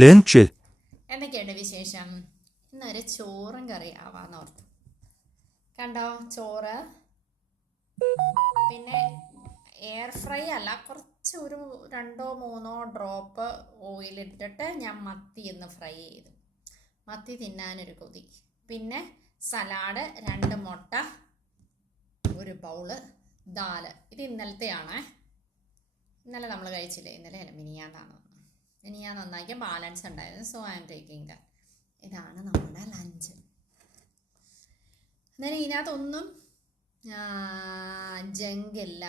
Lunch. എന്തൊക്കെയുണ്ട് വിശേഷം? ഇന്നൊരു ചോറും കറി ആവാന്നോർത്തു. കണ്ടോ ചോറ്, പിന്നെ എയർ ഫ്രൈ അല്ല, കുറച്ച് ഒരു 2-3 ഡ്രോപ്പ് ഓയിലിട്ടിട്ട് ഞാൻ മത്തി ഇന്ന് ഫ്രൈ ചെയ്തു. മത്തി തിന്നാനൊരു കൊതി. പിന്നെ സലാഡ്, 2 മുട്ട, ഒരു ബൗള് ദാല്. ഇത് ഇന്നലത്തെയാണ്. ഇന്നലെ നമ്മൾ കഴിച്ചില്ലേ? ഇന്നലെ അല്ല, മിനിയാന്ന് നന്നാക്കിയ ബാലൻസ് ഉണ്ടായിരുന്നു. So I am taking that. ഇതാണ് നമ്മുടെ ലഞ്ച്. അന്നേരം ഇതിനകത്തൊന്നും ജങ്കില്ല,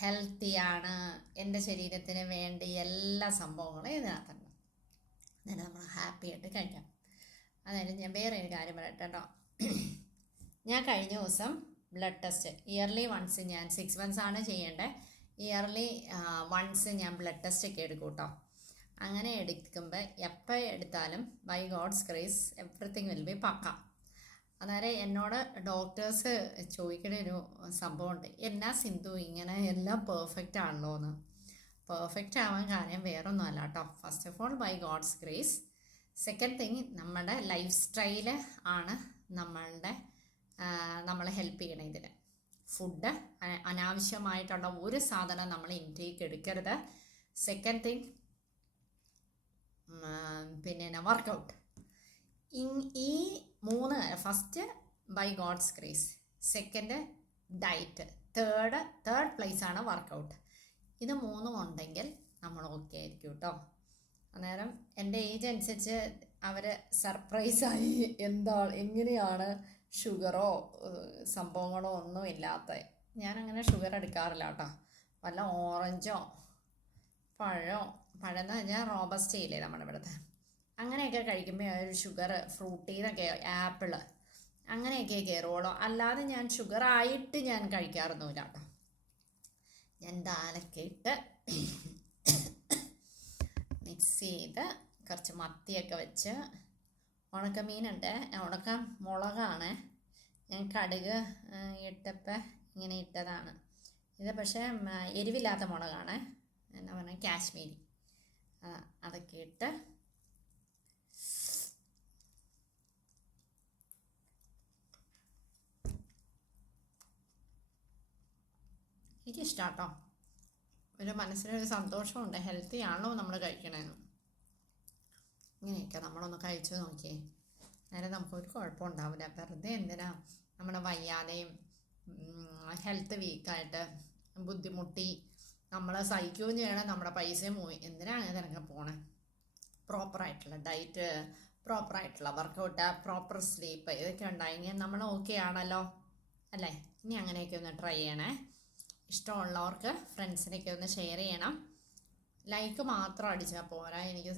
ഹെൽത്തിയാണ്, എൻ്റെ ശരീരത്തിന് വേണ്ടി എല്ലാ സംഭവങ്ങളും ഇതിനകത്തുണ്ട്. അന്നേരം നമ്മൾ ഹാപ്പി ആയിട്ട് കഴിക്കാം. അതായത് ഞാൻ വേറെ ഒരു കാര്യം പറയട്ടെ കേട്ടോ. ഞാൻ കഴിഞ്ഞ ദിവസം ബ്ലഡ് ടെസ്റ്റ് ഇയർലി വൺസ്, ഞാൻ 6 months ആണ് ചെയ്യേണ്ടത്. ഇയർലി വൺസ് ഞാൻ ബ്ലഡ് ടെസ്റ്റ് ഒക്കെ എടുക്കും കേട്ടോ. അങ്ങനെ എടുക്കുമ്പോൾ എപ്പോൾ എടുത്താലും by God's grace everything will be pukka. അന്നേരം എന്നോട് ഡോക്ടേഴ്സ് ചോദിക്കുന്ന ഒരു സംഭവമുണ്ട്, എന്നാ സിന്ധു ഇങ്ങനെ എല്ലാം പെർഫെക്റ്റ് ആണല്ലോ എന്ന്. പെർഫെക്റ്റ് ആവാൻ കാര്യം വേറൊന്നും അല്ല കേട്ടോ. First of all by God's grace. Second thing, നമ്മുടെ ലൈഫ് സ്റ്റൈല് ആണ് നമ്മളെ ഹെൽപ്പ് ചെയ്യണം ഇതിന്. ഫുഡ്, അനാവശ്യമായിട്ടുള്ള ഒരു സാധനം നമ്മൾ ഇൻടേക്ക് എടുക്കരുത്. സെക്കൻഡ് തിങ്, പിന്നെ വർക്കൗട്ട്. ഈ 3, first by God's grace, second diet, third പ്ലേസാണ് വർക്കൗട്ട്. ഇത് 3 ഉണ്ടെങ്കിൽ നമ്മൾ ഓക്കെ ആയിരിക്കും കേട്ടോ. അന്നേരം എൻ്റെ ഏജ് അനുസരിച്ച് അവർ സർപ്രൈസായി, എങ്ങനെയാണ് ഷുഗറോ സംഭവങ്ങളോ ഒന്നും ഇല്ലാത്ത. ഞാനങ്ങനെ ഷുഗർ എടുക്കാറില്ല കേട്ടോ. വല്ല ഓറഞ്ചോ പഴം എന്ന് പറഞ്ഞാൽ റോബസ്റ്റ് ഇല്ലേ നമ്മുടെ ഇവിടുത്തെ, അങ്ങനെയൊക്കെ കഴിക്കുമ്പോൾ ഒരു ഷുഗർ, ഫ്രൂട്ടീന്നൊക്കെ ആപ്പിള് അങ്ങനെയൊക്കെ കയറുള്ളൂ. അല്ലാതെ ഞാൻ ഷുഗർ ആയിട്ട് ഞാൻ കഴിക്കാറൊന്നുമില്ല കേട്ടോ. ഞാൻ ദാലൊക്കെ ഇട്ട് മിക്സ് ചെയ്ത് കുറച്ച് മത്തിയൊക്കെ വെച്ച്, ഉണക്കമീനുണ്ട്, ഉണക്ക മുളകാണ്, ഞാൻ കടുക് ഇട്ടപ്പോൾ ഇങ്ങനെ ഇട്ടതാണ്. ഇത് പക്ഷേ എരിവില്ലാത്ത മുളകാണ്, എന്താ പറയുക, കാശ്മീരി. അതൊക്കെ ഇട്ട് എനിക്കിഷ്ടം കേട്ടോ. ഒരു മനസ്സിനൊരു സന്തോഷമുണ്ട്, ഹെൽത്തി ആണല്ലോ നമ്മൾ കഴിക്കണമെന്ന്. ഇങ്ങനെയൊക്കെ നമ്മളൊന്ന് കഴിച്ചു നോക്കിയേ, നേരെ നമുക്കൊരു കുഴപ്പമുണ്ടാവില്ല. വെറുതെ എന്തിനാ നമ്മുടെ വയ്യാതെയും ഹെൽത്ത് വീക്കായിട്ട് ബുദ്ധിമുട്ടി നമ്മൾ സഹിക്കുകയും ചെയ്യണം, നമ്മുടെ പൈസയും പോയി. എന്തിനാണ് ഇതിനൊക്കെ പോണേ? പ്രോപ്പറായിട്ടുള്ള ഡയറ്റ്, പ്രോപ്പറായിട്ടുള്ള വർക്കൗട്ട്, പ്രോപ്പർ സ്ലീപ്പ്, ഇതൊക്കെ ഉണ്ടായെങ്കിൽ നമ്മൾ ഓക്കെ ആണല്ലോ അല്ലേ? ഇനി അങ്ങനെയൊക്കെ ഒന്ന് ട്രൈ ചെയ്യണേ. ഇഷ്ടമുള്ളവർക്ക് ഫ്രണ്ട്സിനൊക്കെ ഒന്ന് ഷെയർ ചെയ്യണം. ലൈക്ക് മാത്രം അടിച്ചാൽ പോരാ, എനിക്ക്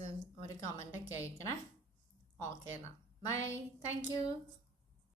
ഒരു കമൻ്റൊക്കെ അയക്കണേ. ഓക്കെ എന്നാൽ ബൈ, താങ്ക് യു.